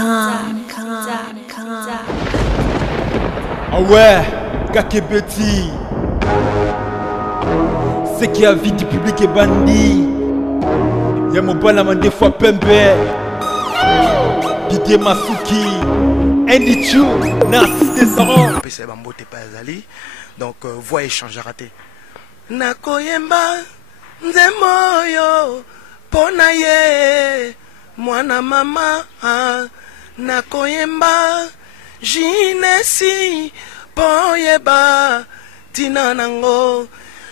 Ah ouais, Kakebeti. C'est qui a vie du public et bandit. Y'a mon balaman des fois Pembe, Didier Masuki, Andy Chou, Narcisse Dessaron. Donc voix échange raté. Nakoyemba nzemoyo ponaye mwana mama nakoyemba jinesi poyeba tina nango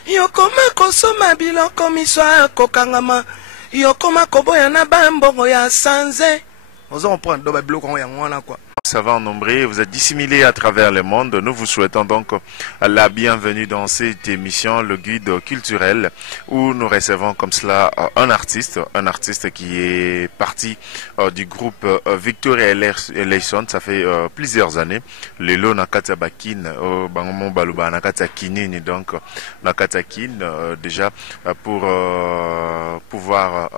yokoma kosoma biloko miswa kokangama yokoma koboya na bambongo ya sanze ozo comprendre do ba biloko ya ngwana quoi. Ça va en nombré, vous êtes dissimulés à travers le monde. Nous vous souhaitons donc la bienvenue dans cette émission, le guide culturel, où nous recevons comme cela un artiste qui est parti du groupe Victoria Eleison. Ça fait plusieurs années. Lelo Nakata Bakin, Bangomon Baluba Nakata Kinini, donc Nakata Kin, déjà pour pouvoir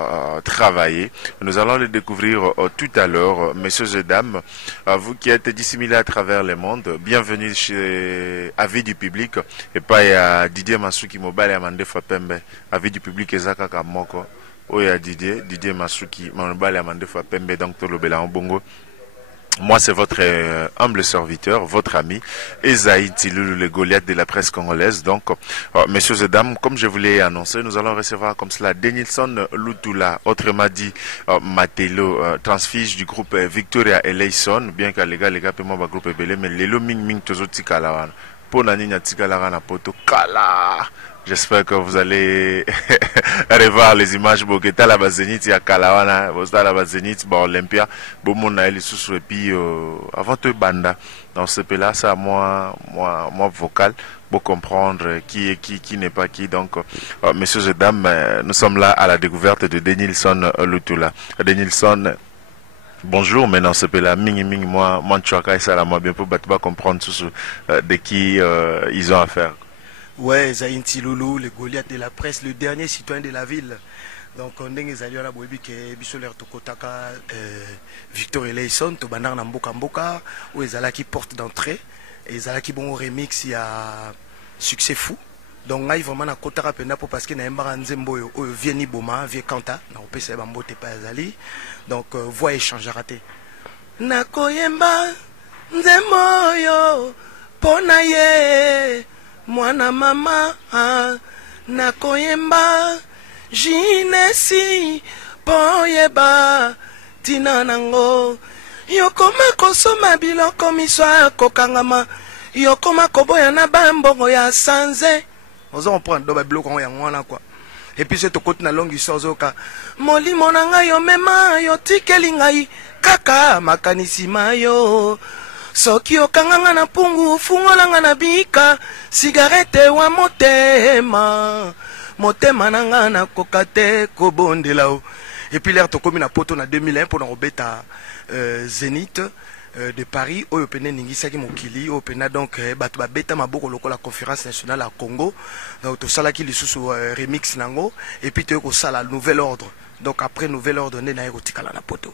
travailler. Nous allons le découvrir tout à l'heure, messieurs et dames. Vous qui êtes dissimulés à travers le monde, bienvenue chez Avis du public et pas à Didier Masuki Mobile et Amande Fapembe. Avis du public et Zaka Kamoko. Oya Didier Masuki Mobile et Amande Fapembe, donc Tolobela en Bongo. Moi, c'est votre humble serviteur, votre ami, Esaïe Tilulu, le Goliath de la presse congolaise. Donc, messieurs et dames, comme je vous l'ai annoncé, nous allons recevoir comme cela Denilson Lutula, autrement dit Matelo, transfige du groupe Victoria Eleison, bien que les gars, puis moi, groupe Ebele, mais les Ming Ming Tozoti Kalawan. Pour Nanina Tikalarana Poto Kala. J'espère que vous allez revoir les images. Bogeta la Bazenit, il y a Kalawana, Bosta la Bazenit, Olympia, Bomona et puis avant tout Banda. Dans ce pays-là, ça moi vocal pour comprendre qui est qui n'est pas qui. Donc, messieurs et dames, nous sommes là à la découverte de Denilson Lutula. Denilson, bonjour, mais dans ce pays-là, Ming, moi, Manchuaka et Salama, bien pour pas comprendre de qui ils ont affaire. Ouais, Zaïnti Loulou, le Goliath de la presse, le dernier citoyen de la ville. Donc, on a des alliés à la Boébi qui est Bissoler Tokotaka, Victor Eleison, Tobanar Namboka Mboka, où les alliés qui portent d'entrée, et les alliés qui bon remix, il y a succès fou. Donc, on a vraiment un Kotara Penapo parce qu'il y a un Baranzembo, Vieni Boma, Vie Kanta, on peut se bamboter pas les alliés. Donc, voix échange raté. Nakoyemba, Nzemoyo, Ponaye. Mwana mama nakoyemba jinesi poyeba tina nango yokoma kosoma biloko miswa kokangama yokoma koboya na bambongo ya sanze ozo comprendre do ba biloko ya ngwana quoi. Et puis c'est côté na longue histoire zoka molimo na ngai yo mema yo tikeli ngai kaka makanisi mayo soki okanganga na pungu fungolanga na bika sigarete wa motema nanga na kokate kobondela o. Et puis l'air tokomi na poto na 2001 pour na robeta Zénith de Paris oyo pene ningisaki mokili oyo pena donc bato babeta maboko lokola conférence nationale à Congo donc to sala ki lisusu remix nango et puis to ko sala nouvel ordre. Donc après nouvel ordre na erotikala na poto.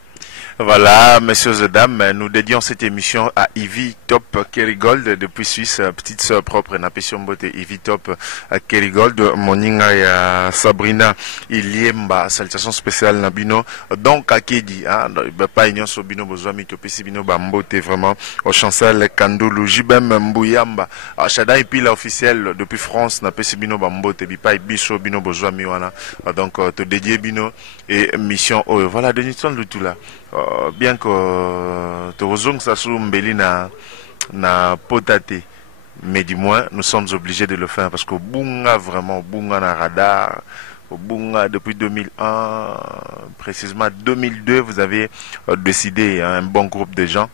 Voilà, messieurs et dames, nous dédions cette émission à Ivy Top Kerigold depuis Suisse, petite sœur propre Napession Mbote Ivy Top Kerigold, Moninga et Sabrina Iliemba, salutation spéciale Nabino, donc Akedi, pas union sur Bino Bozwami, Topesi Bino Bambote, vraiment, au chancel Kandoulou, Jibem Mbouyamba, Chada et puis l'officiel depuis France, Napesi Bino Bambote, Bipa et Biso Bino Bozwami, donc te dédier Bino et mission, voilà, Denison Lutula. Bien que Torozong Sassou Mbeli na potate, mais du moins nous sommes obligés de le faire parce que Bunga vraiment, Bunga na radar, Bunga depuis 2001, précisément 2002, vous avez décidé, un bon groupe de gens,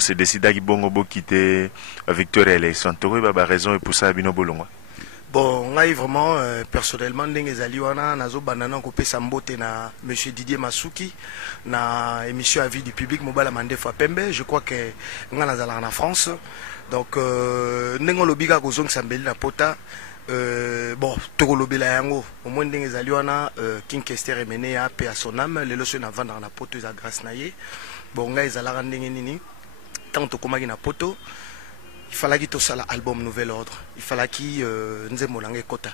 c'est décidé qui Bongo quitter Victoria Eleison. Toro baba raison et pour ça Bino Bolonga. Bon, on a vraiment personnellement ndenge wana nazo banana ko pesa mbote na monsieur Didier Masuki na émission Avis du public Mobala Mandefa Pembe. Je crois que ngana zala en France. Donc ndenge lobiga ko zong sambeli na pota bon tokolobela yango au moins ndenge ezali wana King Kester emene ya pe à son âme lelo so na vendre na poto za grâce na ye bon nga ezalaka ndenge nini tant tokomaki na poto il fallait que tout ça l'album Nouvel Ordre il fallait que nzembo nanga ekota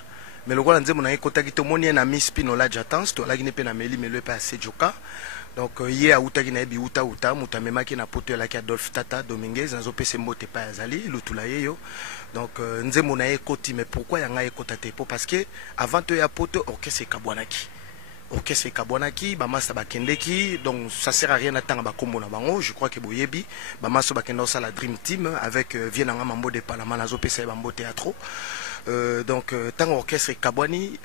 mais le gars nzembo nanga ekota ki to moni na Miss Pinola Jatans to la ki ne pe na meli mais le pas assez joka donc hier a utaki na bi uta mutamemaki na poto la ki Adolphe Tata Dominguez nazo pese mbote pa azali lutula ye yo donc nzembo na ekoti mais pourquoi yanga ekota te parce que avant to ya poto orchestre kabwanaki orchestre kabwanaki bamasa bakendeki donc ça sert à rien d'attendre bakombo na bango je crois que boyebi bamasa bakenda ça la dream team avec vienanga mambo de Panama nazo pese bambo théâtre donc tant orchestre kabwani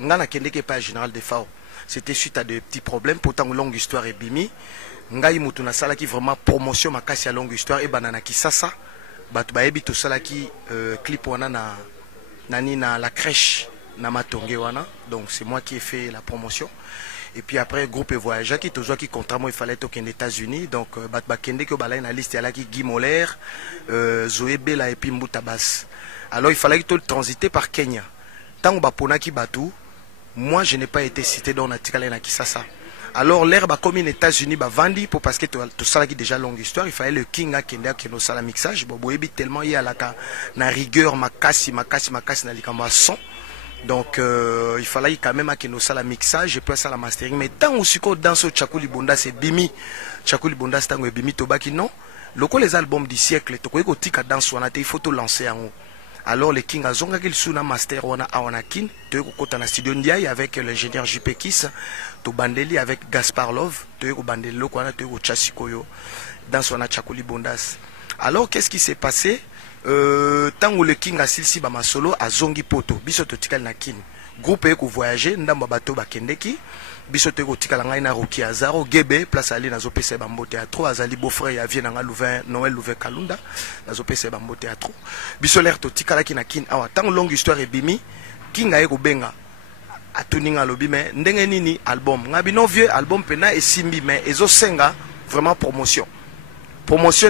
ngana kendeke pas général de Fao c'était suite à des petits problèmes pourtant longue histoire et bimi ngai mutu na sala qui vraiment promotion makasi ya longue histoire et banana ki sasa batu bayebi to sala qui clip wana na nani na la crèche Namatonge wana donc c'est moi qui ai fait la promotion et puis après groupe voyageur qui toujours qui contrairement il fallait toquer aux États-Unis donc bat kende que balai na liste là qui Guy Moller Zoé Bella et puis Mbutabas alors il fallait que transiter par Kenya tant que bapona qui batou moi je n'ai pas été cité dans l'article na Kisasa alors l'herbe a comme aux États-Unis ba vandi pour parce que tout ça qui déjà longue histoire il fallait le King a kende qui no sala mixage bobo ebi tellement il y a la na rigueur makasi na likamba son. Donc il fallait quand même qu'il nous ça la mixage et puis ça la mastering mais tant aussi que dans ce Tchakouli Bonda c'est Bimi Tchakouli Bonda c'est tango Bimi Tobaki non loko les albums du siècle to ko tika dans son il faut tout lancer en haut alors les King azonga qu'il suna master wana awanakin to ko kota na studio Ndiaye avec l'ingénieur JP Kiss to bandeli avec Gaspard Love to ko bandeli loko wana to ko Chasikoyo dans son Tchakouli Bondas alors qu'est-ce qui s'est passé tango le King asilsi ba masolo azongi poto biso to tikal na kin groupe eko voyager ndamba bato bakendeki biso to ko tikala ngai na Roki Azaro Gebe place ali nazo pesa ba mbote à 3 azali beau-frère ya vie na Louvain Noël Louvain Kalunda nazo pesa ba mbote à 3 biso l'air to tikala ki na kin awa tango longue histoire e bimi King aeko benga atuninga lobi mais ndenge nini album ngabi no vieux album pena e simbi mais ezo senga vraiment promotion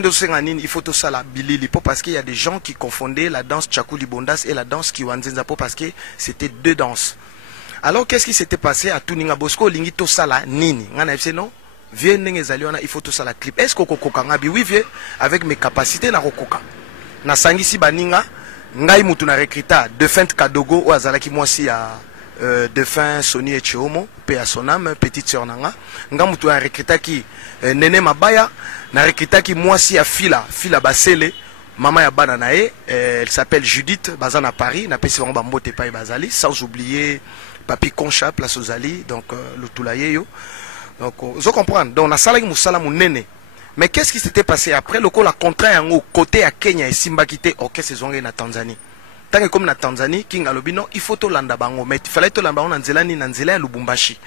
de Senganine, il faut tout ça la bilili parce qu'il y a des gens qui confondaient la danse Tchakouli Bondas et la danse Kiwanzenza parce que c'était deux danses. Alors qu'est-ce qui s'était passé à Tuninga Bosco lingi tout ça la nini ngana fc non vieux ndenge zaliona il faut tout ça la clip est-ce que kokoka ngabi oui vieux avec mes capacités na kokoka na sangisi baninga ngai mutu na recruta de fin Kadogo ou azalaki mwasi ya de fin Sony et Chiomo paix à son âme petite sœur nanga nga mutu na recruta ki Nene Mabaya na recruta ki mwasi ya fila basele mama ya bana nae elle s'appelle Judith bazana à Paris na pesi bango bambote pa bazali sans oublier Papi Concha place aux Ali donc le toulaye yo donc vous comprenez donc na salaki musala munene mais qu'est-ce qui s'était passé après le ko la contrat yango côté à Kenya et Simba quitté orchestre zonge na Tanzanie tant que comme na Tanzanie King Alobino il faut to landa bango mais il fallait to landa bango na nzela ya Lubumbashi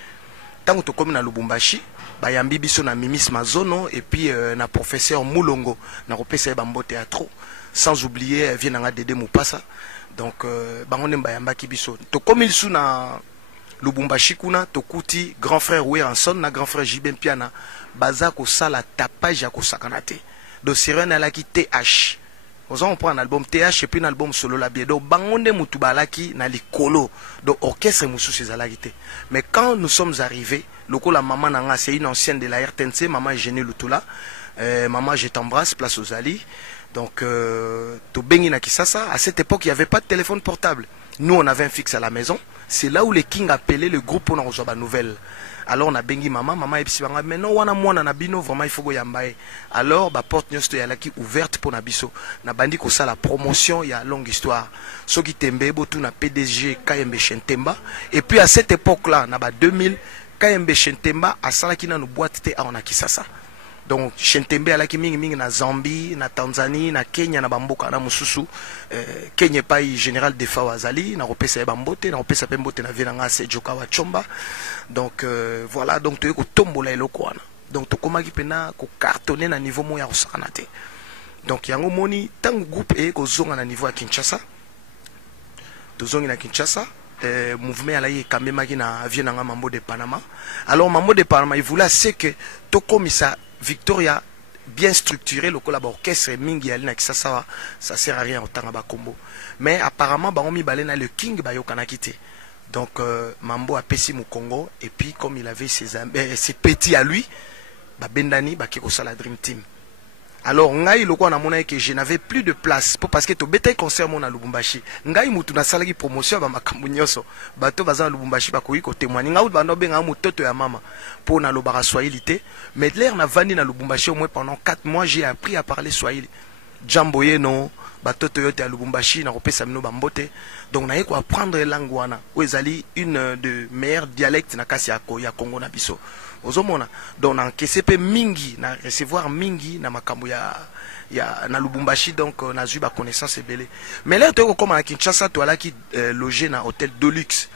tant que to comme na Lubumbashi bayambi biso na Mimis Mazono et puis na professeur Moulongo na repesa bambo théâtre sans oublier vienanga Dede Mupasa donc bango ne bayamba ki biso to comme il sou na Lubumbashi kuna to kuti grand frère Weranson na grand frère Jibem Piana baza ko sala tapage ya ko sakanate do sirene la ki TH on prend un album TH et puis un album solo la bien donc bango ne mutu balaki na likolo do orchestre musu sezalaki mais quand nous sommes arrivés loko la maman nanga c'est une ancienne de la RTNC maman Eugénie Lutula maman je t'embrasse place aux Ali donc to bengi na Kisasa à cette époque il y avait pas de téléphone portable nous on avait un fixe à la maison c'est là où les King appelaient le groupe pour nous recevoir nouvelle alors on a bengi maman epsi banga mais non wana mwana na bino vraiment il faut go yambaye alors ba porte nyosto ya laki ouverte pour na biso na bandi ko ça la promotion il y a longue histoire soki tembe botu na PDG KMB Chentemba et puis à cette époque là na ba 2000 KMB Chentemba a sala ki na no boîte te a on a Kisasa donc Chentembe alaki mingi na Zambie na Tanzanie na Kenya na bamboka na mususu Kenya pays général de Fawazali na repesa bambote na repesa pembote na vinanga se joka wa chomba donc voilà donc tu ko tombola eloko wana donc to komaki pena ko cartonner na niveau mo ya osakana te donc yango moni tango groupe e ko zonga na niveau ya Kinshasa to zongi na Kinshasa mouvement ala yi kamemaki na vinanga mambo de Panama alors mambo de Panama il voulait c'est que to komisa Victoria bien structuré le orchestre mingi alina qui ça sert à rien autant à combo mais apparemment ba on mi balena le king ba yokana kité donc Mambo a pesi mu Congo et puis comme il avait ses petits à lui ba bendani ba keko sala dream team. Alors ngai loko na mona que je n'avais plus de place parce que to beta concert mon na Lubumbashi ngai mutu na salaki promotion ba makambo nyoso bato baza na Lubumbashi ba koyi ko témoigner ngai bando benga mutoto ya mama pour na lobara Swahili te mais l'air na vandi na Lubumbashi au moins pendant 4 mois j'ai appris à parler Swahili Jamboye non bato yote ya Lubumbashi na kopesa mino bambote donc na yeko apprendre langue wana ezali une de meilleurs dialectes na kasi ya Congo na biso ozomona donc na KCP mingi na recevoir mingi na makambo ya na Lubumbashi donc na zu ba connaissance belé mais là to comme à Kinshasa to ala ki loger na hôtel Deluxe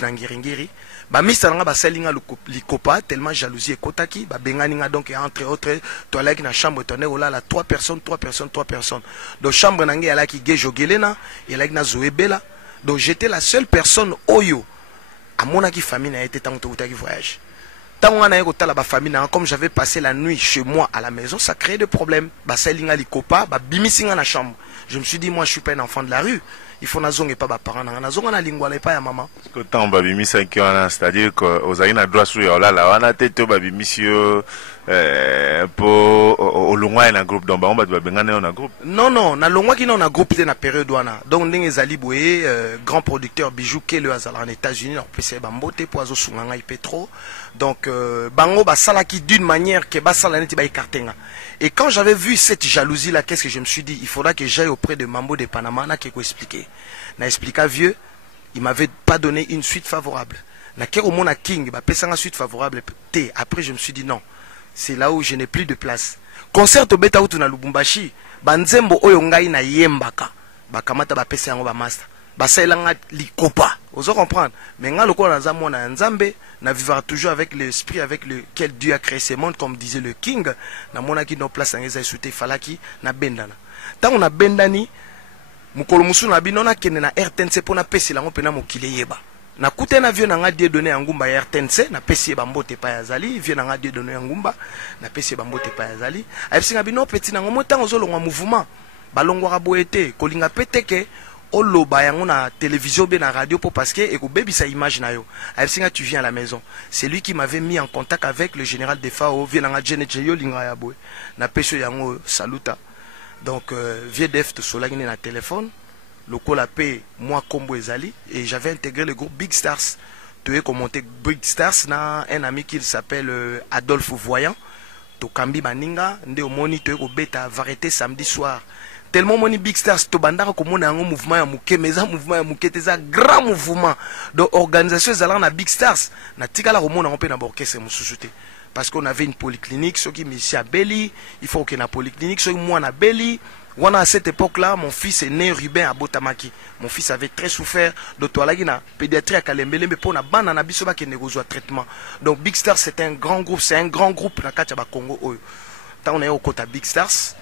na Ngiringiri ba misa nga ba salinga likopa tellement jalousie ekotaki ba bengani nga donc entre autres to ala ki na chambre to ne ola la 3 personnes donc chambre na ngi ala ki gejo gelena ala ki na zoebela donc j'étais la seule personne oyo à mon aki famille na été tant to utaki voyage. Comme j'avais passé la nuit chez moi à la maison, ça créait des problèmes. Je me suis dit, moi je suis pas un enfant de la rue. Il faut nazong et pas ba parents. Nazong na lingua et pas ya maman. C'est-à-dire que aux aïna droit sur là là on a tête monsieur pour au loin un groupe donc on va bengane un groupe. Non, na loin qui non na groupe na période wana. Donc ndenge zali boye grand producteur bijou ke le azala en États-Unis on PC bambote pour azo sunganga ipetro. Donc bango ba salaki d'une manière que ba salaneti ba ikartenga. Et quand j'avais vu cette jalousie là, qu'est-ce que je me suis dit? Il faudra que j'aille auprès de Mambo de Panama na keko expliquer. Na expliqué vieux, il m'avait pas donné une suite favorable. Na kero mona king ba pesa nga suite favorable té. Après je me suis dit non. C'est là où je n'ai plus de place. Concert au beta utu na Lubumbashi, banzembo oyo ngai na yembaka. Ba kamata ba pesa yango ba master. Ba sailanga likopa. Vous comprendre? Mais nga loko na zambo na nzambe na vivre toujours avec l'esprit avec lequel Dieu a créé ce monde comme disait le king na mona ki no place ngeza souté falaki na bendana. Tant on a bendani mukolo musu na bino na kene na RTNC pona pesi lango pena mokile yeba. Na kute na vieux na nga die donné ngumba ya RTNC na pesi ba mbote pa ya zali vieux na nga die donné ngumba na pesi ba mbote pa ya zali. Ayebsinga bino petit na ngomo tango zolongwa mouvement balongwa boete kolinga peteke oloba yango na télévision be na radio pour parce que eko baby sa image na yo ayebsinga tu viens à la maison. C'est lui qui m'avait mis en contact avec le général de FAO vient na Geneje yo linga ya boy na peso yango saluta donc vieux def to solagine na téléphone le col paix moi combo ezali et j'avais intégré le groupe Big Stars. Tu es commenté Big Stars na un ami qui s'appelle Adolphe Voyant to kambi baninga nde omoni to eko beta variété samedi soir. Tellement moni Big Stars to bandaka komona yango mouvement ya muke mais ça mouvement ya muke teza grand mouvement de organisation ezala na Big Stars na tikala komona on peut na orchestre mususuté parce qu'on avait une polyclinique ceux qui monsieur à Beli il faut que na polyclinique ceux moi na Beli wana à cette époque là mon fils est né Ruben à Botamaki mon fils avait très souffert de toilaki na pédiatrie à Kalembele mais pour na bana na biso ba ke négocio traitement donc Big Stars c'est un grand groupe na kati ya Congo oyo tant on est au côté Big Stars.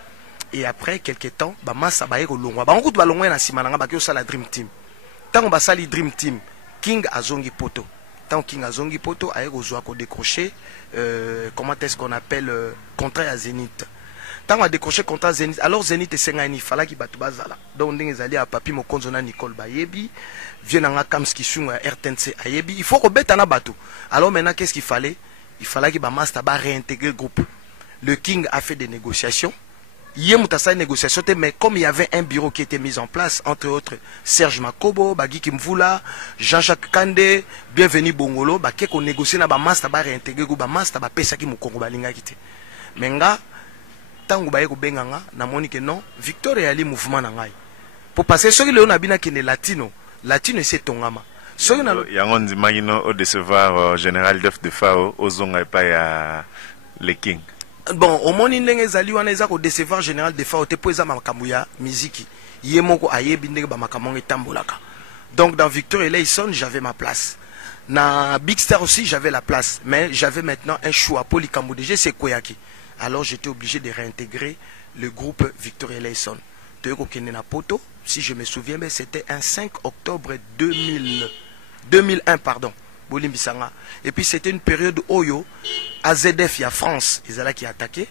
Et après quelques temps, bah massa ba eko longwa. Ba ngout ba longwa na simananga ba ke osala Dream Team. Tant ba sali Dream Team, King azongi poto. Tant King azongi poto, aeko zo ko décrocher comment est-ce qu'on appelle contrat à Zénith. Tant a décroché contrat Zénith, alors Zénith esengani fala ki batu bazala. Donc ndenge ezali a papi mokonzo na Nicole Bayebi, vient nga Kamski sunga RTNC ayebi, il faut ko beta na batu. Alors maintenant qu'est-ce qu'il fallait? Il fallait que ba master ba réintégrer le groupe. Le King a fait des négociations. Hier, une négociation, mais comme il y avait un bureau qui était mis en place, entre autres Serge Makobo, Bagui Kimvula, Jean-Jacques Kande, Bienvenu Bongolo, qui ont négocié na ba master ba réintégrer go ba master ba pesa ki mukongo balinga kité. Mais nga tango ba yeko benganga na moni que non, Victor et Ali mouvement na ngai. Pour passer sur le on a bina kene latino c'est tongama. So yango ndimagino au décevoir général de FAO ozonga epa ya le King. Bon, au monde ndenge zali wana eza ko décevoir général de FAO te poza makambo ya muziki. Ye moko ayebi ndenge ba makambo etambolaka. Donc dans Victor et Layson, j'avais ma place. Na Big Star aussi, j'avais la place, mais j'avais maintenant un choix pour Likambo DG c'est Koyaki. Alors j'étais obligé de réintégrer le groupe Victor et Layson. Teko Kenena Poto, si je me souviens bien, c'était un 5 octobre 2001 pardon. Et puis c'était une période Oyo, AZF, il y a France, ils allaient qui attaquaient.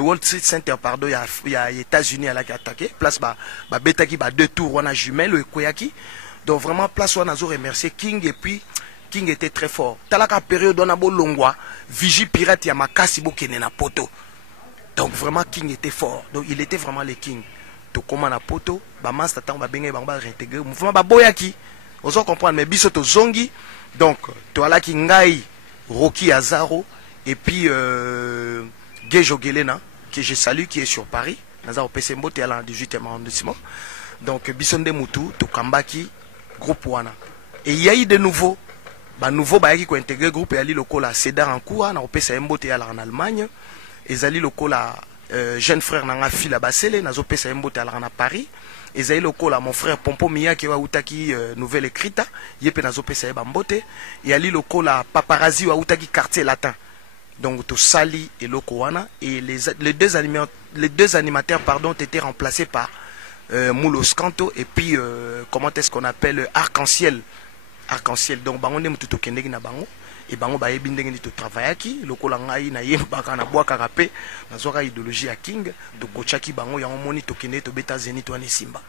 Wall Street Center pardon il y a États-Unis à la qui attaqué place ba betaki ba 2 tours on a jumelle et koyaki donc vraiment place on a remercier King et puis King était très fort talaka période on a bo longwa vigie pirate ya makasi bo kene na poto donc vraiment King était fort donc il était vraiment le King to comment na poto ba master tant ba benga ba réintégrer mouvement ba boyaki ozo comprendre mais biso to zongi donc to ala ki ngai Rocky Azaro et puis Gejo Gelena, que je salue, qui est sur Paris. Nous avons PC Mbote à la 18e arrondissement. Donc, Bissonde Moutou, Tokambaki, groupe Wana. Et il y a eu de nouveaux. Bah, nouveau, bah, qui ont intégré le groupe et ali local à Cedar en cours, nous avons PC Mbote à la en Allemagne. Et ali local à jeune frère Nanga Fila Basele, nous avons PC Mbote à la en Paris. Et ali local à mon frère Pompo Mia qui est Outaki nouvelle écrita. Yepe nous avons PC Mbote. Et ali local à Paparazzi ou Outaki quartier latin. Donc tout Sali et Lokowana et les deux animateurs pardon ont été remplacés par Moulos Kanto et puis comment est-ce qu'on appelle Arc-en-Ciel donc bango ne mututo kendeki na bango et bango ba yebi ndenge to travaillaki lokola ngai na yeba kana bwa karape na zoka idéologie à King de kochaki bango yango moni to kende to beta zeni to simba.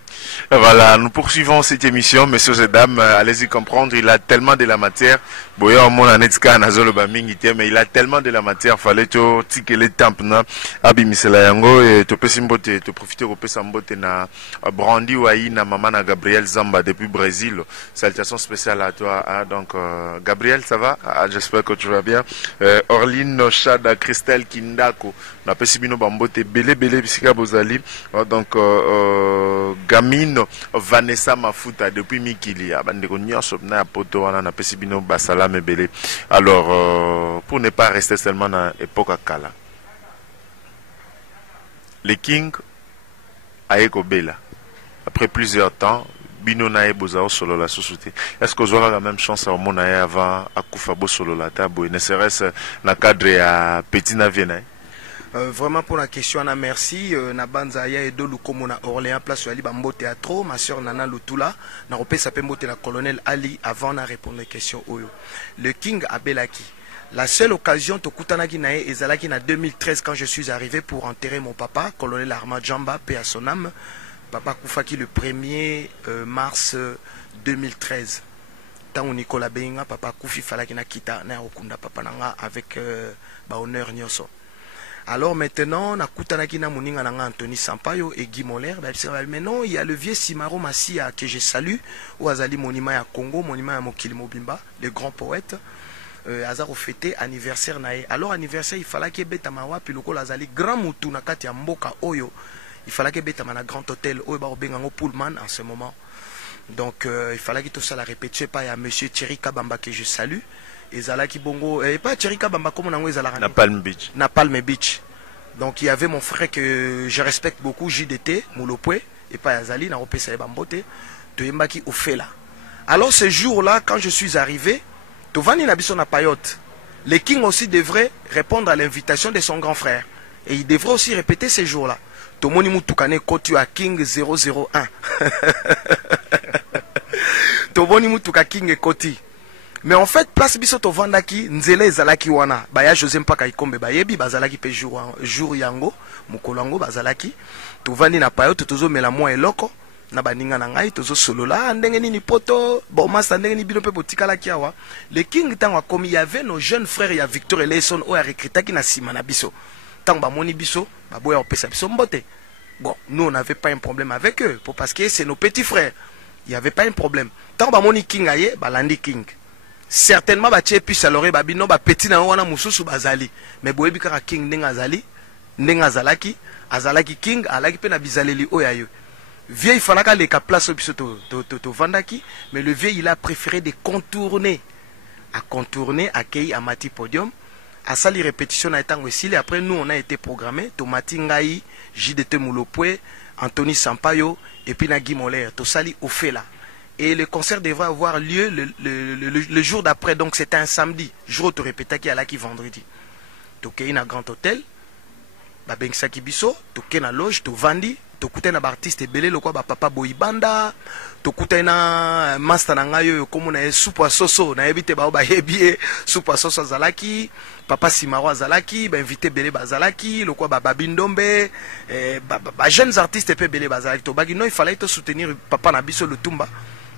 Voilà, nous poursuivons cette émission, messieurs et dames, allez-y comprendre, il a tellement de la matière, boya mon anetka na zolo ba mingite mais il a tellement de la matière, fallait to tikele tampna abi misela yango et to pesimbote to profiter au pesambote na Brandy Wai na maman na Gabriel Zamba depuis Brésil. Salutations spéciales à toi hein? Donc Gabriel, ça va? J'espère que tu vas bien. Orline Chada Christelle Kindako na pesibino bambote belé bisika bozali. Donc Gamine Vanessa Mafuta depuis Mikili abandeko nyonso na poto wana na pesibino basalame belé. Alors pour ne pas rester seulement dans époque kala. Le King aeko bela après plusieurs temps bino na eboza solo la société. Est-ce que vous aurez la même chance à mon avant à Koufabo solo la table ne serait-ce na cadre à Petit Naviena? Vraiment pour la question, Anna, merci. Nabanzaya et Dolukomo na Orléans, place sur Ali Bambo Théâtre, ma soeur Nana Lutula, na repé s'appelle la colonel Ali avant de répondre à la question Oyo. Le King Abelaki. La seule occasion, Tokutanaki Nae et Zalaki na 2013 quand je suis arrivé pour enterrer mon papa, colonel Armand Jamba, paix à son âme. Papa Koufaki le 1er mars 2013. Tant Nicolas Benga, papa Koufi Falaki na kita na okunda papa nanga avec honneur nyoso. Alors maintenant, na kutanaki na muninga nanga Anthony Sampaio et Guy Moller, mais non, il y a le vieux Simaro Massia que je salue, ou Azali Monima ya Congo, Monima ya Mokili Mobimba, le grand poète. Azaro fêté anniversaire nae. Alors anniversaire, il fallait que Betamawa puis loko Azali grand mutu na kati ya mboka oyo. Il fallait que Betama na grand hôtel oyo ba obengango Pullman en ce moment. Donc il fallait que tout ça la répétition pas à monsieur Thierry Kabamba que je salue. Et Zalaki Bongo, et pas Thierry Kabamba comme on a Napalm Beach. Napalm Beach. Donc il y avait mon frère que je respecte beaucoup, JDT, Moulopoué, et pas Azali, na Opesa Bambote, de Yembaki Ofela. Alors ce jour-là, quand je suis arrivé, Tovani Nabiso na Payotte, le King aussi devrait répondre à l'invitation de son grand frère. Et il devrait aussi répéter ces jours-là. Tomoni Moutoukane Kotu à King 001. Tomoni Moutouka King et Koti. Mais en fait, place biso to vandaki nzele zalaki wana baya José Mpaka ikombe bayebi bazalaki pe jour yango mukolango bazalaki to vandi na payo tozo mela mo eloko na baninga na ngai tozo solola ndenge nini poto bon masa ndenge ni bino pe botikala kiawa le King tango komi y avait nos jeunes frères ya Victor Eleison o ya recrutaki na sima na biso tango ba moni biso ba boya opesa biso mbote. Bon, nous on n'avait pas un problème avec eux parce que c'est nos petits frères. Il y avait pas un problème. Tango ba moni King aye balandi King. Certainement batie puis saloré babino ba petit na wana mususu bazali mais boyebi kaka King ndenge azali ndenge azalaki King alaki pe na bizaleli oyayo vieil falaka le ka place biso to vandaki mais le vieil il a préféré de contourner accueilli à Mati Podium à sali répétition na etango esili après nous on a été programmé to Mati Ngai JDT Moulopoué Anthony Sampaio et puis na Guy Moller to sali Ofela. Et le concert devrait avoir lieu le jour d'après, donc c'était un samedi. Jour de répéta qui est qui vendredi. Tu es dans un grand hôtel, tu es dans loge, tu vandi, tokutana na ba artiste ebele lokwa ba papa Boyibanda, tokutana na master na ngayo comme na Super Soso na ebite ba yebi Super Soso azalaki, papa Simaro azalaki, ba invité belé bazalaki, lokwa ba Babindombe, ba jeunes artistes pe belé bazalaki to bagi non il fallait to soutenir papa na biso Lutumba.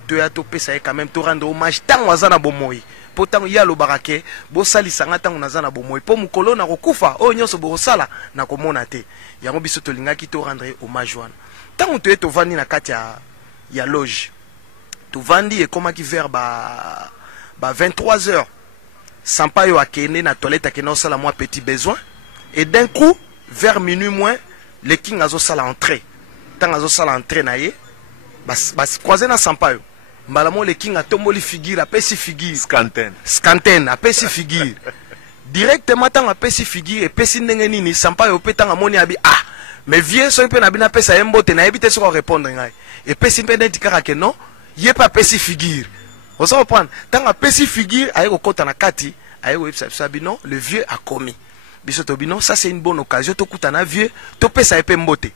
To ya to pesa quand même to rendre hommage tant wazana bomoyi. Pourtant ya lo barake bo sali sanga tant nazana bomoyi po mukolo na kokufa o nyonso bo sala na komona te. Yango biso to lingaki to rendre hommage wana. Tant to eto vandi na kati ya loge. To vandi e koma ki vers ba 23h. Sampa yo akene na toilette akena sala moi petit besoin et d'un coup vers minuit moins le king azo sala entrée. Tant azo sala entrée na ye bas croiser na sampa yo. Malamo le king a tomboli figure a pesi figure scanten a pesi figure directement tant a pesi figure et pesi ndenge nini sampa yo pe tant amoni abi ah mais vieux so pe na bina pesa embote na ebite so répondre ngai et pesi pe ndikaka ke non yé pas pesi figure on s'en prendre tant a pesi figure ayo kota na kati ayo website non le vieux a commis biso to bino ça c'est une bonne occasion to kutana vieux to pesa epe mbote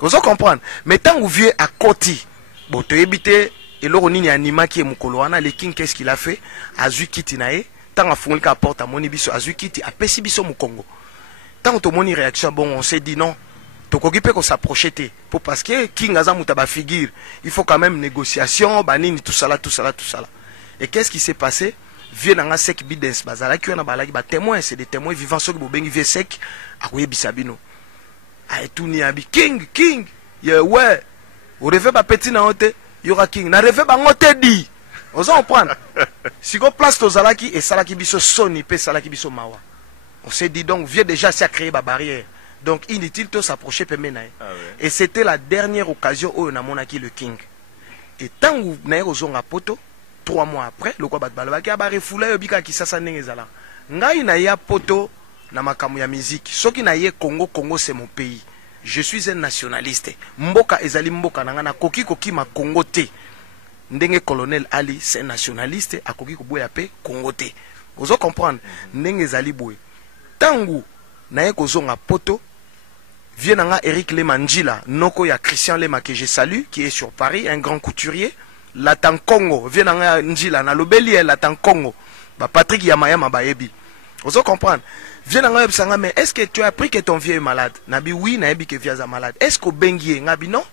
on s'en comprendre mais tant vieux a koti bon to ebite et l'oronini anima qui est mukoloana le king qu'est-ce qu'il a fait azui kiti nae tant a fongoli ka porte à moni biso azui kiti a pesi biso mu Congo tant to moni réaction bon on s'est dit non to kokipe ko s'approcher te pour parce que king aza mutaba figure il faut quand même négociation banini tout ça là et qu'est-ce qui s'est passé vieux nanga sek bidens bazala ki na balaki ba témoins c'est des témoins vivants ceux qui bobengi vieux sek akoye bisabino a etuni abi king yeah ouais au rêve ba petit na hote Yora King, na rêvé bango te di. Ozo on prendre. Si go place to zalaki et salaki biso soni pe salaki biso mawa. On s'est dit donc vieux déjà c'est à créer ba barrière. Donc inutile to s'approcher pe menae. Ah ouais. Et c'était la dernière occasion où on a monaki le King. Et tant où na ozonga poto 3 mois après le quoi bat balaki ba refoula yobika ki sasa ndenge zala. Ngai na ya poto na makamu ya musique. Soki na ye Congo c'est mon pays. Je suis un nationaliste. Mboka ezali mboka nangana koki ma Congo te. Ndenge colonel Ali c'est un nationaliste a koki ko boya pe Congo te. Ozo comprendre ndenge ezali boye. Tangu na ye kozonga poto vient nanga Eric Lemanjila noko ya Christian Lema que je salue qui est sur Paris un grand couturier. Latan Congo vient nanga Njila na lobeli Latan Congo. Ba Patrick Yamayama baebi. Ozo comprendre. Viens dans le mais est-ce que tu as appris que ton vieux est malade? Nabi oui, nabi que vieux est malade. Est-ce que bengi ngabi non?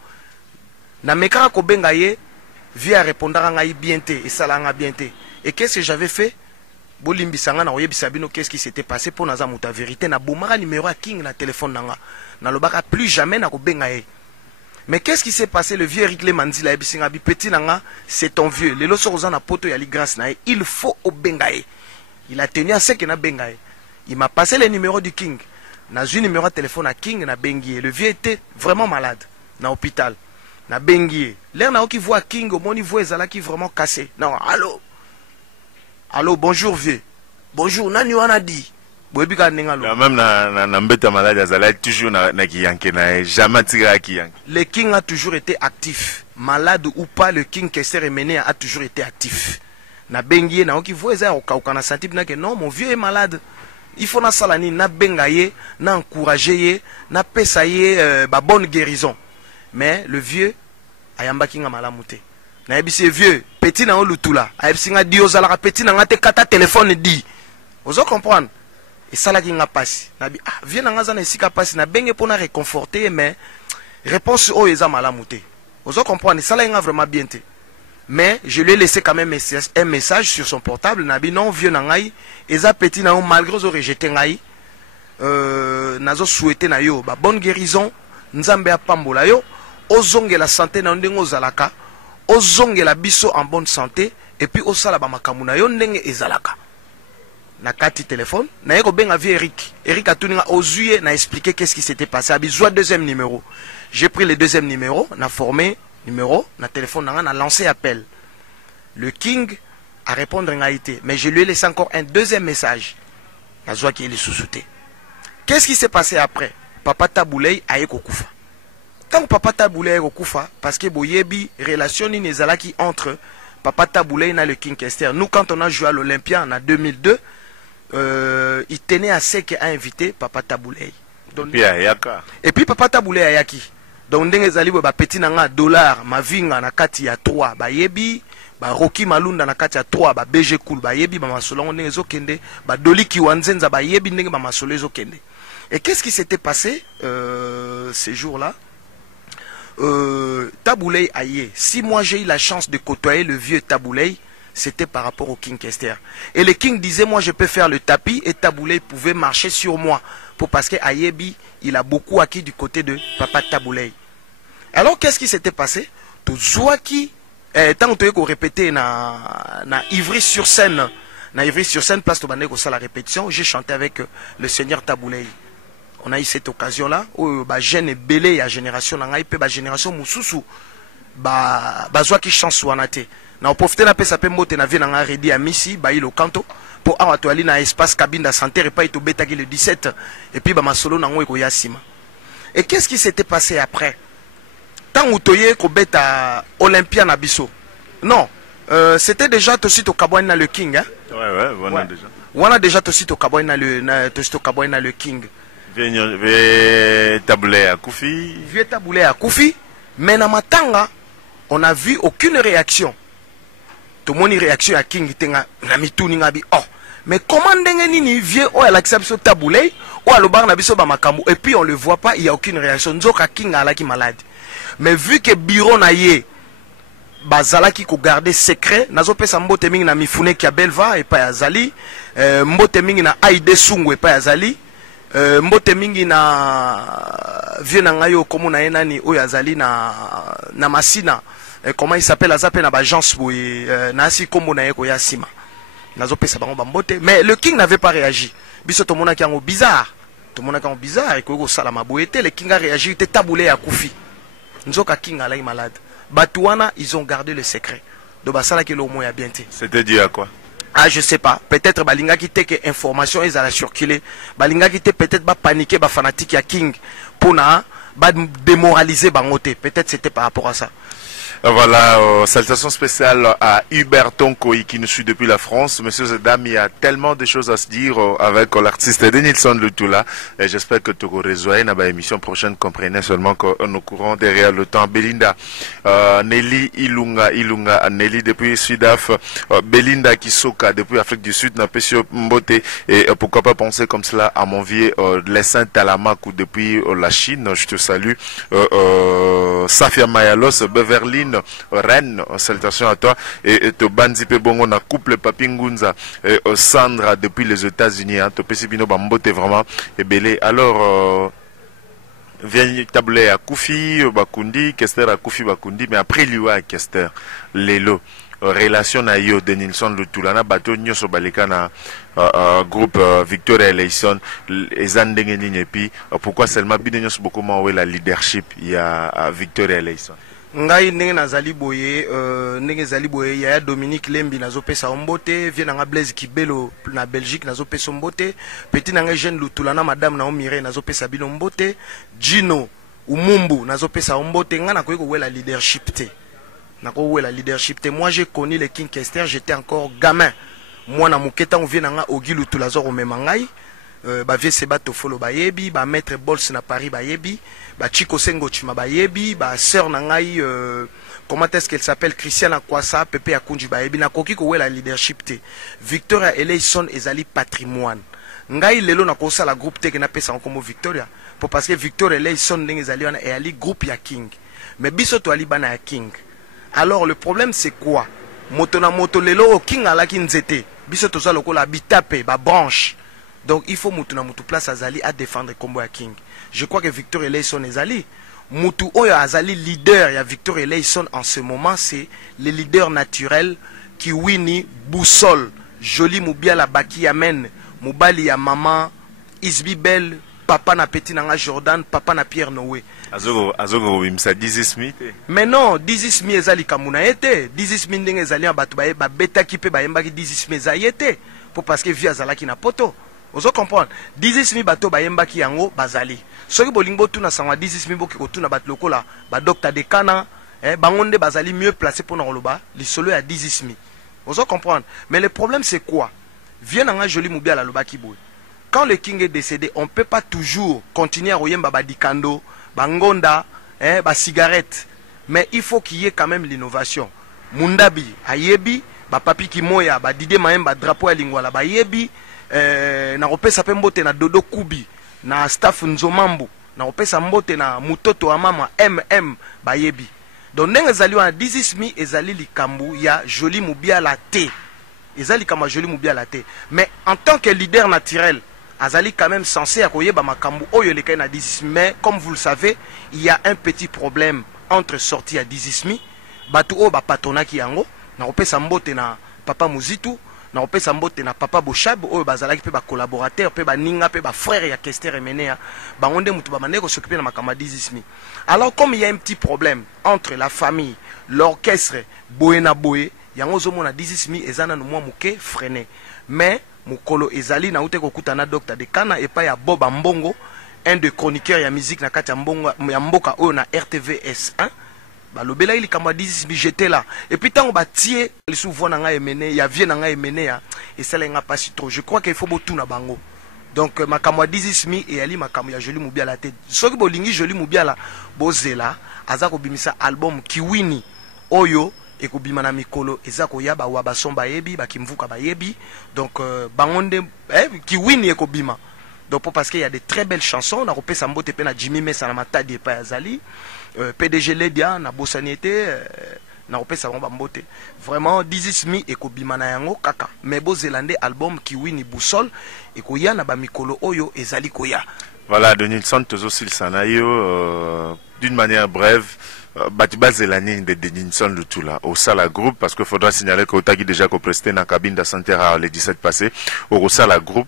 Na mekara ko bengaye, vieux a répondre à ngai bien te et ça l'a bien te. Et qu'est-ce que j'avais fait? Bolimbi sanga na oyebi sabino qu'est-ce qui s'était passé pour naza muta vérité na bomara numéro à king na téléphone nanga. Na lobaka plus jamais na ko bengaye. Mais qu'est-ce qui s'est passé? Le vieux Eric Lemanzila ebisinga bi petit nanga, c'est ton vieux. Le loso na poto ya li grâce na il faut au bengaye. Il a tenu à ce que na bengaye. Il m'a passé le numéro du King. N'a eu numéro de téléphone à King na bengi. Le vieux était vraiment malade na hôpital. Na bengi. L'air na qui voit King au mon niveau ezala qui vraiment cassé. Non, allô. Allô, bonjour vieux. Bonjour, nani wana di. Boebika nengalo. Même na mbeta malade ezala toujours na kiyanke na jamais tiré kiyanke. Le King a toujours été actif. Malade ou pas, le King Kester Emene a toujours été actif. Na bengi na qui voit ezala au na senti que non, mon vieux est malade. Il faut na salani na bengaye, na encourager, na pesaye ba bonne guérison. Mais le vieux ayamba kinga malamute. Na ebisi vieux, petit na olutula, ayebsinga di ozala petit na ngate kata téléphone di. Ozo comprendre. Et ça la kinga passe. Na bi ah vieux na ngaza na esika passe na benge pour na réconforter mais réponse o eza malamute. Ozo comprendre, ça la nga vraiment bien te. Mais je lui ai laissé quand même un message sur son portable. Nabi non vieux nangai. Eza petit na malgré zo rejeté ngai. Nazo souhaité na yo ba bonne guérison. Nzambe a pambola yo. Ozonge la santé na ndengo zalaka. Ozonge la biso en bonne santé. Et puis osala ba makamu na yo ndenge ezalaka. Na kati téléphone. Na yeko benga vie Eric. Eric a tuninga ozuye na expliqué qu'est-ce qui s'était passé. Abi joie deuxième numéro. J'ai pris le deuxième numéro. Na formé. Numéro, na téléphone, on a lancé appel. Le King a répondu en été, mais je lui ai laissé encore un deuxième message. La joie qui est sous-souté. Qu'est-ce qui s'est passé après? Papa Taboulay a Kufa. Quand Papa Taboulay a Kufa, parce que Boyebi, relation qui entre Papa Taboulay et le King Kester. Nous, quand on a joué à l'Olympia en 2002, il tenait à ce qu'il a invité Papa Taboulay. Et puis Papa Taboulay a Yaki. donc ndenge ezali ba petit nanga dollar mavinga na kati ya 3 ba yebi ba Rocky Malunda na kati ya 3 ba BG Cool ba yebi ba masolo ndenge ezokende ba Doliki Wanzenza ba yebi ndenge ba masolo ezokende. Et qu'est-ce qui s'était passé ces jours-là? Taboulay Aye, si moi j'ai eu la chance de côtoyer le vieux Taboulay, c'était par rapport au King Kester. Et le King disait, moi je peux faire le tapis, et Taboulay pouvait marcher sur moi. Parce que Ayebi, il a beaucoup acquis du côté de Papa Taboulay. Alors qu'est-ce qui s'était passé? Tout Zouaki, tant qu'on répétait na Ivry-sur-Seine, place de Bandeko, ça la répétition, j'ai chanté avec le Seigneur Taboulay. On a eu cette occasion-là, où bah jeune et belé à génération, on a eu bah génération Moussousou, bah Zouaki chance ou anate. Na profité na pesa pe mbote na vie na redi à Missi, bah il au canto, pour avoir toali na espace cabine de santé, et pas il bêta le 17, et puis bah ma solo na ngwe yasima. Et qu'est-ce qui s'était passé après? Tant où toye ko bêta Olympia na biso. Non, c'était déjà tout suite au Kabouane le King, hein? Ouais, voilà déjà. Voilà déjà tout suite au Kabouane le King. Vieux taboulé à Koufi. Vieux taboulé à Koufi. Mais dans Matanga, on n'a vu aucune réaction. Tout le monde a réaction à King. Oh, mais comment nini vieux oh l'accepte taboulé ou à l'obar nabiso bamakamu et puis on le voit pas, il y a aucune réaction. Nzoka King ala qui malade. Mais vu que Biro na ye bazala qui ko garder secret, nazo pesa mbote mingi na mifune ki Belva et pas yazali, mbote mingi na Aide Sungu et pas yazali. Mbote mingi na vieux na ngayo komo na enani oyo azali na Masina, comment il s'appelle azape na bagence boye na si kombo na yeko ya sima nazo pesa bango bambote. Mais le King n'avait pas réagi. Biso to mona kango bizarre, to mona kango bizarre et ko sala maboyete. Le King a réagi, était taboulé à Koufi. Nzoka King alai malade. Batouana, ils ont gardé le secret. Do basala ke lo moya bien te. C'était dû à quoi? Ah, je sais pas. Peut-être balinga qui que information ils allaient circuler. Balinga qui peut-être ba paniquer ba fanatique ya King pour na ba démoraliser bangote. Peut-être c'était par rapport à ça. Voilà, salutations spéciales à Hubert Tonkoï qui nous suit depuis la France. Messieurs et dames, il y a tellement de choses à se dire avec l'artiste Denilson Lutula. Et j'espère que tu rejoins dans l'émission prochaine. Comprenez seulement que nous courons derrière le temps. Belinda, Nelly Ilunga, Nelly depuis Sudaf, Belinda Kisoka depuis Afrique du Sud, Napesio Mbote. Et pourquoi pas penser comme cela à mon vieux Lessin Talamakou depuis la Chine. Je te salue. Safia Mayalos, Beverly Rennes, salutations à toi. Et Tobanzi Pebongo na couple Papingunza et Sandra depuis les États-Unis. Hein, Topesibino Bambote vraiment et belé. Alors vient tablé à Koufi Bakundi, Kester à Koufi Bakundi, mais après lui à Kester Lelo. Relation na yo Denilson Lutulana bateau nyoso baleka na groupe Victoria Eleison ezandenge nini et puis pourquoi seulement bidonyos beaucoup moins la leadership il y a Victoria Eleison. Ngai ndenge nazali boye ndenge zali boye ya Dominique Lembi nazopesa mbote vient na Blaise Kibelo na Belgique nazopesa mbote petit na jeune Lutulana madame na Omire nazopesa bino mbote Gino Umumbu nazopesa mbote ngana ko wela leadership te nako la leadership te. Moi j'ai connu le King Kester, j'étais encore gamin. Moi na muketa on vient na Ogi Lutulazo o memangai ba vie seba to follow ba yebi ba maître Bols na Paris ba yebi ba Chico Sengo chima ba yebi ba sœur na ngai comment est-ce qu'elle s'appelle Christiana Kwasa Pepe Akunji ba yebi na koki ko la leadership te. Victoria Eleison ezali patrimoine. Ngai lelo na kosa la groupe te na pesa comme Victoria pour parce que Victoria Eleison ndenge ezali wana e ali groupe ya King. Mais biso to ali bana ya King. Alors le problème c'est quoi? Moto na moto lelo o King ala ki nzete. Biso to za lokola bitape ba branche. Donc il faut mutu na mutu place azali à défendre combo ya King. Je crois que Victor Eleison ezali mutu oyo azali leader ya Victor Eleison en ce moment, c'est le leader naturel qui wini boussole joli mubia la baki amen mubali ya maman Isbibel papa na petit nanga Jordan papa na Pierre Noé. Azogo bimsa 18 mais non 18 ezali kamuna ete 18 ndenge ezali batu ba beta ki pe ba yembaki 18 ezayete pour parce que via zalaki na poto. Ozo comprendre 18 bato ba yembaki yango bazali soki bolingo tuna sangwa 18 boki ko tuna bato lokola ba docteur de Kana bangonde bazali mieux placé pour na loba lisolo ya 18 000. Ozo comprendre. Mais le problème c'est quoi? Vient nga joli mubia la loba ki boy. Quand le King est décédé, on ne peut pas toujours continuer à royemba badikando, bangonda, ba cigarette. Mais il faut qu'il y ait quand même l'innovation. Mundabi, ayebi, ba papi kimoya, ba Didé Maemba, drapeau à lingwala, ba yebi, na opesa pembote na Dodo Kubi, na staff Nzomambu, na opesa mbote na Mutoto Amama, ba yebi. Donc, nous avons dit que ezali likambu ya Joli Moubia la té. Ezali kama Joli Moubia la té. Mais en tant que leader naturel, azali quand même censé accueillir makambu oyo le na dizismi. Mais comme vous le savez, il y a un petit problème entre sortie à dizismi, batu o ba patonaki yango, na opesa mbote na papa Muzitu, na opesa mbote na papa Boshab oyo bazalaki pe ba collaborateur pe ba ninga pe ba frère ya Kester Emenea, ba onde mutu ba mandeko s'occuper na makama dizismi. Alors comme il y a un petit problème entre la famille, l'orchestre, Boena Boé, yango zo mona dizismi ezana no mwa muke freiner. Mais mukolo ezali na ute kokutana Dr Dekana et pas ya Bob Mbongo, un des chroniqueurs ya musique na kati ya mboka oyo na RTVS1. Ba lobela ili kama dizismi j'étais là. Et puis tant on ba tie les souvent na nga emene ya vie na nga emene ya et ça nga pas si trop. Je crois qu'il faut botu na bango. Donc makamwa dizismi et ali makamwa ya Joli Moubia la tête. Soki bolingi Joli Moubia la bozela azako bimisa album Kiwini oyo et ko bimana mikolo ezako ya ba wa basomba yebi ba kimvuka ba yebi. Donc bangonde Kiwini e ko bima. Donc parce qu'il y a de très belles chansons, on a repé Sambote pe na Jimmy Mesa na matadi pa Azali, PDG Ledia na Bossaniete na repé Sambote Mbote. Vraiment dizismi e ko bima na yango kaka. Mais bo zélande album Kiwini Boussole et ko ya na ba mikolo oyo ezali ko ya. Voilà, Denilson Tozosil Sanayo, d'une manière brève, Batiba Zelani de Denilson le tout là, au Sala Group, parce qu'il faudra signaler que Otagi déjà qu'on presté dans la cabine de santé le 17 passé, au Sala Group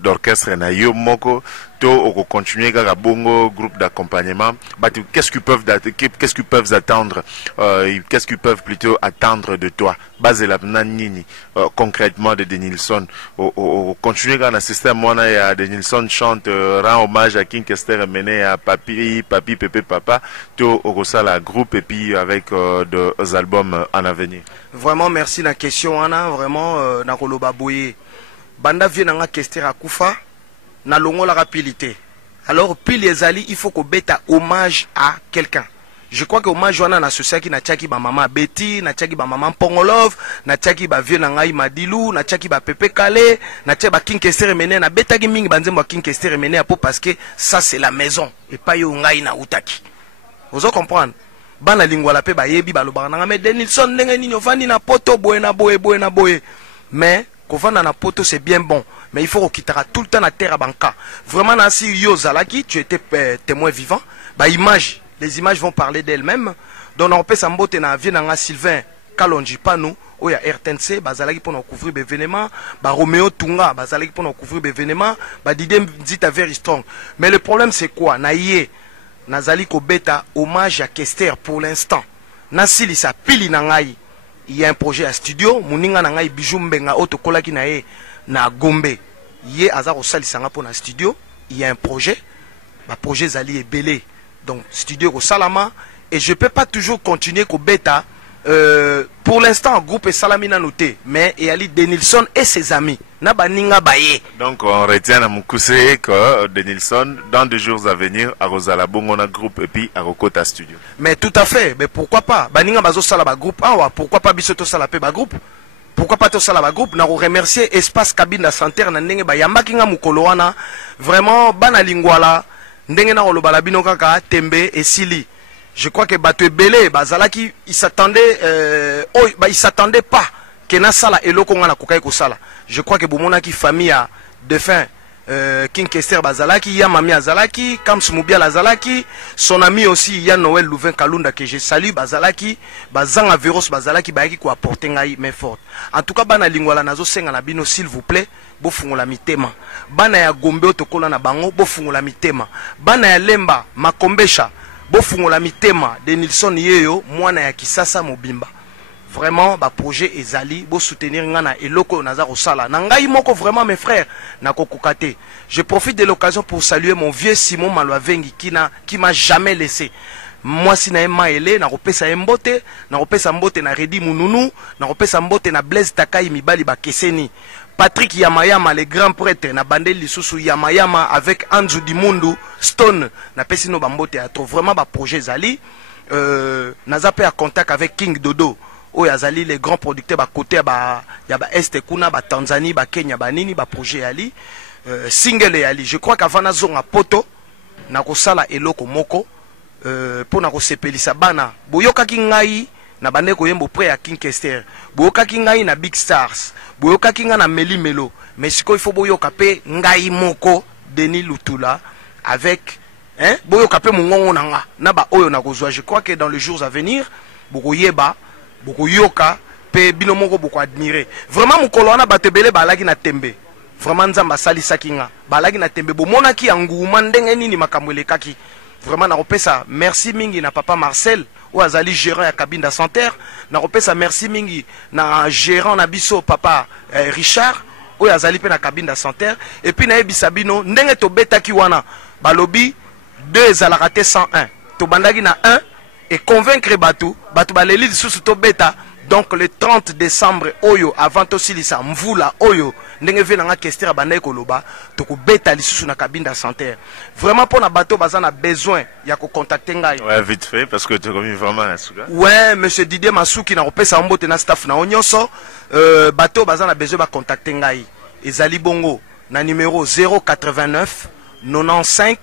d'orchestre na yo moko to au continuer à bongo groupe d'accompagnement. Qu'est-ce qu'ils peuvent attendre, qu'est-ce qu'ils peuvent plutôt attendre de toi basé la nini concrètement de Denilson au continuer à assister moi ya Denilson chante rend hommage à King Kester mené à papi pépé papa to au la groupe et puis avec des albums en avenir. Vraiment merci la question Anna, vraiment na koloba boye banda vient nga Kester akufa na longo la rapidité. Alors pile ezali il faut qu'on beta hommage à quelqu'un. Je crois que hommage wana na sosia ki na tchaki ba mama Betty, na tchaki ba mama Pongolov, na tchaki ba vieux na ngai Madilu, na tchaki ba Pepe Kale, na tchaki ba King Kester Emenea na betaki mingi banzembo King Kester Emenea pour parce que ça c'est la maison et pas yo ngai na utaki. Vous en comprendre? Bana lingwala pe ba yebi ba lobanga nga me Denilson ndenge nini ofandi na poto boena boye. Mais Kovana na poto c'est bien bon, mais il faut qu'il tout le temps na terre à banca. Vraiment nasi yo zalaki, tu étais témoin vivant. Bah image, les images vont parler d'elles-mêmes. Donc on peut s'emboter na vie na Sylvain Kalonji Panou, ou ya RTNC, bah zalaki pour nous couvrir des événements. Bah Roméo Tunga, bah zalaki pour nous couvrir des événements. Bah Didé dit à very strong. Mais le problème c'est quoi? Naïe, nazali ko beta hommage à Kester pour l'instant. Nasili sa pili nangai. Il y a un projet à studio, Muninga Nangai Bijou Mbenga Oto Kolaki Nae na Gombe. Yé Azaro Salisanga pour na studio, il y a un projet. Ma projet Zali est belé. Donc studio au Salama. Et je ne peux pas toujours continuer qu'au bêta. Pour l'instant, groupe est Salamina noté. Mais il y a Denilson et ses amis. Nabaninga Baye. Donc on retient à Moukoussé que Denilson, dans 2 jours à venir, à Rosala Bongona groupe et puis à Rokota Studio. Mais tout à fait. Mais pourquoi pas? Baninga Bazo Salaba groupe. Ah, pourquoi pas Bisoto Salapé groupe? Pourquoi pas tout Salaba groupe? N'a remercié Espace Cabine de Santé. Nandenge Bayamba Kinga Mukoloana. Vraiment, Bana Lingwala. Ndenge na Olobala Binokaka, Tembe et Sili. Je crois que Bato Belé, Bazalaki, il s'attendait pas que na sala eloko ngana kokai ko sala. Je crois que bomona ki famille a défunt King Kester Bazalaki, ya Mami Azalaki, Kams Moubia Azalaki, son ami aussi ya Noël Louvain Kalunda que je salue Bazalaki, Bazanga Veros Bazalaki baiki ko apporter ngai main forte. En tout cas bana lingwala nazo senga na bino s'il vous plaît, bo fungola mitema. Bana ya Gombe tokola na bango bo fungola mitema. Bana ya Lemba Makombesha bo fungola mitema. Denilson yeyo mwana ya Kisasa Mobimba. Vraiment ba projet ezali bo soutenir ngana eloko nazaro sala nangai moko vraiment mes frères na kokokate. Je profite de l'occasion pour saluer mon vieux Simon Malwavengi qui m'a jamais laissé. Moi si na maele na kopesa mbote na Redi Mununu na kopesa mbote na Blaise Takai Mibali ba Keseni. Patrick Yamayama, le grand prêtre, na bandé lisusu Yamayama avec Anzu Dimundu, Stone, na pesino bambote à trop vraiment ba projet Zali. Naza pe à contact avec King Dodo. Oh Yazali les grands producteurs ba côté ba ya ba Est kuna ba Tanzanie ba Kenya ba nini ba projet Ali. Single Ali. Je crois qu'avant na zonga poto na ko sala eloko moko pour na ko sepelisa bana. Boyoka kingai na bande ko yembo près à King Kester. Boyoka kingai na Big Stars. Boyoka kinga na Meli Melo. Mais siko il faut boyoka pe ngai moko Denis Lutula avec hein boyoka pe mungongo nanga na ba oyo na kozwa. Je crois que dans les jours à venir boko yeba boko yoka pe bino moko boko admirer. Vraiment mukolo wana batebele balaki na tembe. Vraiment nzamba sali sakinga balaki na tembe bomonaki anguma ndenge nini makamwele kaki. Vraiment na repesa merci mingi na papa Marcel ou azali gérant ya Cabine Santerre. Na repesa merci mingi na gérant na biso papa Richard ou azali pe na Cabine Santerre. Et puis na ebisabino ndenge to betaki wana balobi 2 ezalaka 101 to bandaki na 1 et convaincre batu baleli sous to beta. Donc le 30 décembre oyo avant tosilisa mvula oyo ndenge ve nanga kestera bandai koloba to ko beta lisusu na Cabine Santerre. Vraiment pour na bateau bazana besoin ya ko contacter ngai. Ouais, vite fait parce que tu commis vraiment la souka. Ouais, monsieur Didier Masuki na repesa mbote na staff na onyoso bateau bazana besoin ba contacter ngai. Ezali bongo na numéro 089 95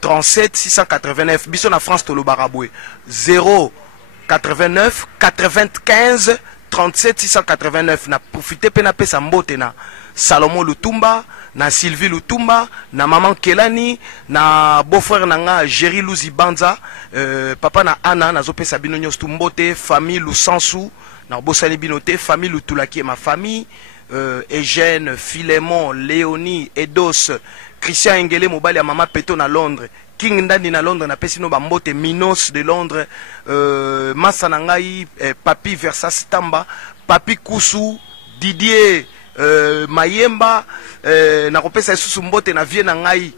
37 689 biso na France tolo baraboué 089 95 37 689 na profiter pe na pesa mbote na Salomon Lutumba na Sylvie Lutumba na maman Kelani na beau-frère nanga Jerry Luzi Banza papa na Anna na zo pesa bino nyos tumbote famille Lusansu na bosani binote famille Lutulaki ma famille Eugène Philémon Léonie Edos Christian Engele mobali ya mama Peto na Londres King Ndandi na Londres na pesino bambote Minos de Londres Massa Nangai Papi Versas Tamba Papi Kusu Didier Mayemba na kopesa isusu mbote na vie na ngai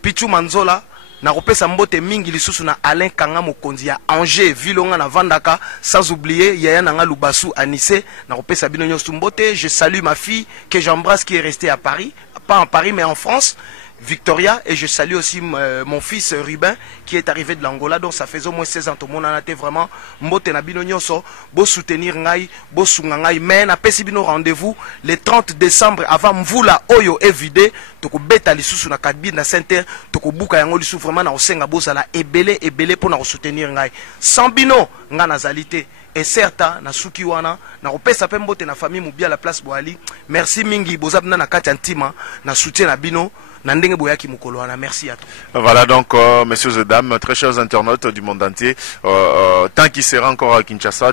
Pichu Manzola na kopesa mbote mingi lisusu na Alain Kanga mokonzi ya Angers Vilonga na Vandaka sans oublier Yaya Nanga Lubasu Anissé na kopesa bino nyonso mbote. Je salue ma fille que j'embrasse qui est restée à Paris, pas en Paris mais en France, Victoria, et je salue aussi mon fils Ruben qui est arrivé de l'Angola. Donc ça fait au moins 16 ans tout le monde en a été vraiment mbote na bino nyonso bo soutenir ngai bo sunga ngai mais na pesi bino rendez-vous le 30 décembre avant mvula oyo évité to ko beta lisusu na Cabine Santerre to ko buka yango lisusu vraiment na osenga bozala ebele pour na soutenir ngai sans bino nga nazalité et certain na suki wana na kopesa pe mbote na famille mobia la place Boali. Merci mingi bozabna na kati antima na soutien na bino. Merci à toi. Voilà donc, messieurs et dames, très chers internautes du monde entier, tant qu'il sera encore à Kinshasa,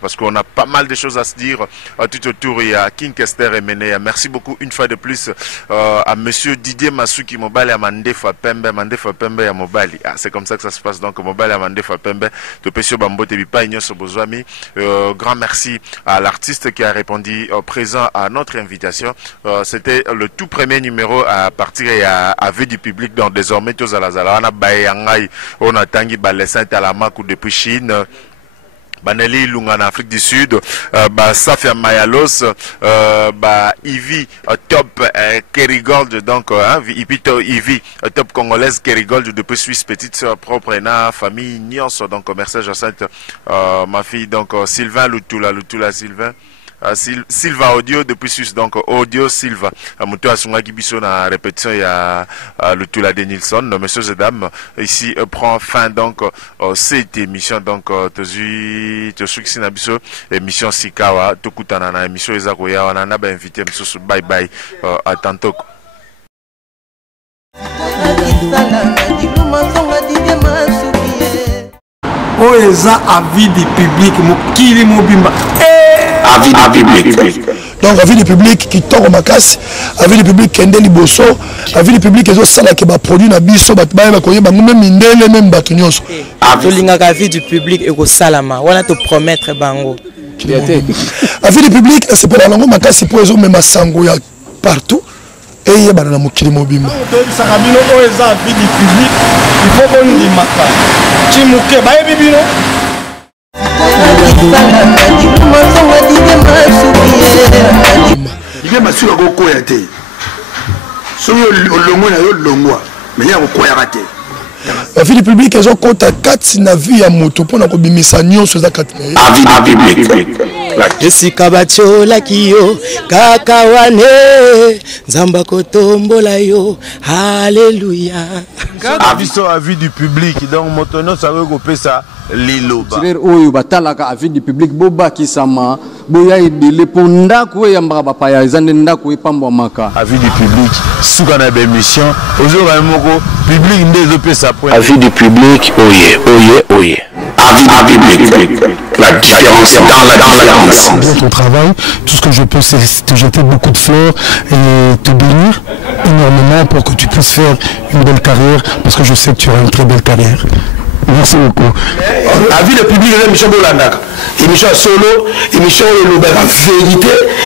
parce qu'on a pas mal de choses à se dire tout autour. Il y a King Kester et Mene. Merci beaucoup une fois de plus à monsieur Didier Masuki Mobali à Mandefa Pembe à Mobali. C'est comme ça que ça se passe donc Mobali à Mandefa Pembe. Grand merci à l'artiste qui a répondu présent à notre invitation. C'était le tout premier numéro à partir à vue du public. Donc désormais tous à la zala on a tangi balessin à la maku depuis Chine. Baneli Lunga en Afrique du Sud, Safia Mayalos, Ivy top Kerrygold, donc Ivy top congolaise Kerrygold depuis Suisse, petite soeur propre na famille Nyons, donc merci Jacinthe, ma fille donc Sylvain Lutula Sylvain. Silva Audio depuis Suisse, donc Audio Silva. Muto Asunga Gibiso na répétition il y a le Tula de Nilsson. Messieurs et dames, ici prend fin donc cette émission. Donc Tozu Sinabiso, émission Sikawa, Tokutana na émission Ezakoya, on en a invité Moussou. Bye bye, à tantôt. Oeza avis du public, Mokili Mobimba. Avis du public. Donc avis du public qui tombe ma casse, avis du public qui est liboso, avis du public qui est ça là qui va produire na biso batbaye ba koyeba même mindele même batunyoso. Avis du public et ko salama, wana te promettre bango. Avis du public c'est pour la langue ma casse pour même masango ya partout. Et il y a dans la Mokili Mobimba. Sarabino Oeza avis du public, il faut qu'on y maka. Chimuke baye bibino. Didier Masuka kokoya te. Soki olongwe na yo longwa, mais ya kokoya te. La vie du public ils ont compte à 4 na vie ya moto pona ko bimisa nyonso za 4 na. Avis public. Esika batiola kiyo kaka wane nzamba kotombola yo haleluya. Avis du public donc motono ça veut couper ça liloba. Oyo batalaka avis du public boba kisama boya idele ponda ko yamba bapaya ezande ndako epambwa maka. Avis du public suka na émission aujourd'hui moko public ndezo pesa point. Avis du public oye. Avis public. La différence est dans la différence. Bien ton travail, tout ce que je peux c'est te jeter beaucoup de fleurs et te bénir énormément pour que tu puisses faire une belle carrière parce que je sais que tu auras une très belle carrière. Merci beaucoup. Avis du public, émission Bolandaka, émission solo, émission le vérité.